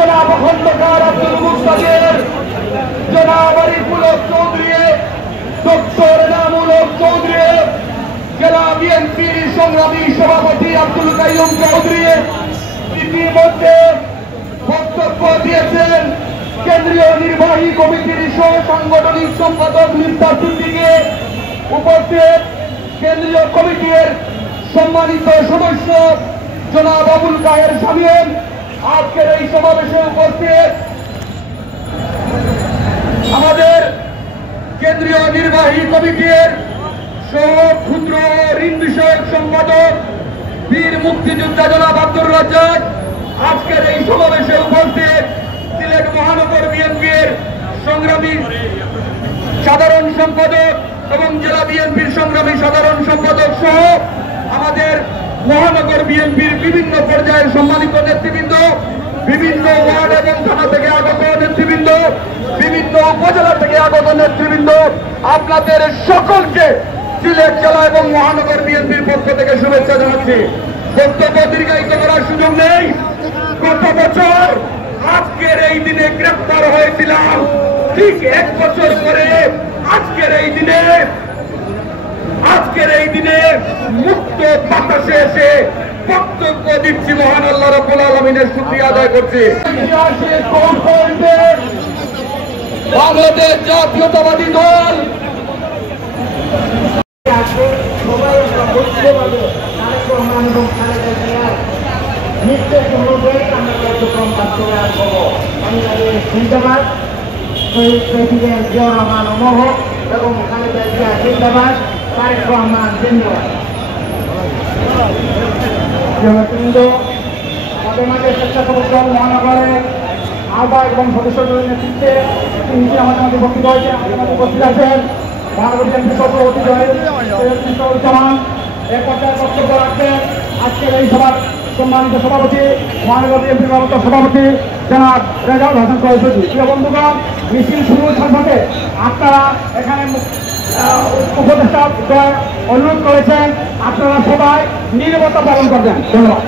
জনাব খন্দকার আব্দুল মুস্তাফির, জনাব আরিফুল হক চৌধুরী, ডক্টর এনামুল হক চৌধুরী, জেলা বিএনপির সংগ্রামী সভাপতি আব্দুল কাইয়ুম চৌধুরী ইতিমধ্যে বক্তব্য দিয়েছেন। কেন্দ্রীয় নির্বাহী কমিটির সহ সাংগঠনিক সম্পাদক মিফতাহ সিদ্দিকী, উপস্থিত কেন্দ্রীয় কমিটির সম্মানিত সদস্য জনাব আবুল কায়ের শামীম, আজকের এই সমাবেশে উপস্থিত আমাদের কেন্দ্রীয় নির্বাহী কমিটির সহ ক্ষুদ্র ঋণ বিষয়ক সম্পাদক বীর মুক্তিযোদ্ধা জনাব আব্দুর রাজ্জাক, আজকের এই সমাবেশে উপস্থিত সিলেট মহানগর বিএনপির সংগ্রামী সাধারণ সম্পাদক এবং জেলা বিএনপির সংগ্রামী সাধারণ সম্পাদক সহ আমাদের মহানগর বিএনপির বিভিন্ন পর্যায়ের সম্মানিত নেতৃবৃন্দ, বিভিন্ন ওয়ার্ড এবং থানা থেকে আগত নেতৃবৃন্দ, বিভিন্ন উপজেলা থেকে আগত নেতৃবৃন্দ, আপনাদের সকলকে সিলেট জেলা এবং মহানগর বিএনপির পক্ষ থেকে শুভেচ্ছা জানাচ্ছি। বক্তব্য দীর্ঘায়িত করার সুযোগ নেই। গত বছর আজকের এই দিনে গ্রেফতার হয়েছিলাম, ঠিক 1 বছর পরে আজকের এই দিনে মুক্ত বাতাসে এসে বক্তব্য দিচ্ছি। মহান আল্লাহ রাব্বুল আলামিনের শুকরিয়া আদায় করছি। বাংলাদেশ জাতীয়তাবাদী দল নিশ্চয় অনুযায়ী আমরা কার্যক্রম বাস্তবায়ন করব। বাংলাদেশ জিন্দাবাদ, শহীদ প্রেসিডেন্ট জিয়াউর রহমান অমর হোক এবং খালেদা জিয়া জিন্দাবাদ, তারেক রহমান জিন্দাবাদ। আমাদের মাঝে স্বেচ্ছাসেবক দল মহানগরের আহ্বায়ক এবং সদস্যদের নেতৃত্বে আমাদের মাঝে বক্তব্য হয়েছে। আমাদের মাঝে উপস্থিত আছেন মহানগর বিএনপি সভাপতি জামান, এক পর্যায়ে বক্তব্য রাখবেন আজকের এই সভার সম্মানিত সভাপতি মহানগর বিএনপির সভাপতি জনাব রেজাউল হাসান চৌধুরী। প্রিয় বন্ধুগণ, মিছিল শুরুর সাথে আপনারা এখানে উপদেষ্টা অনুরোধ করেছেন আপনারা সবাই নীরবতা পালন করবেন। ধন্যবাদ।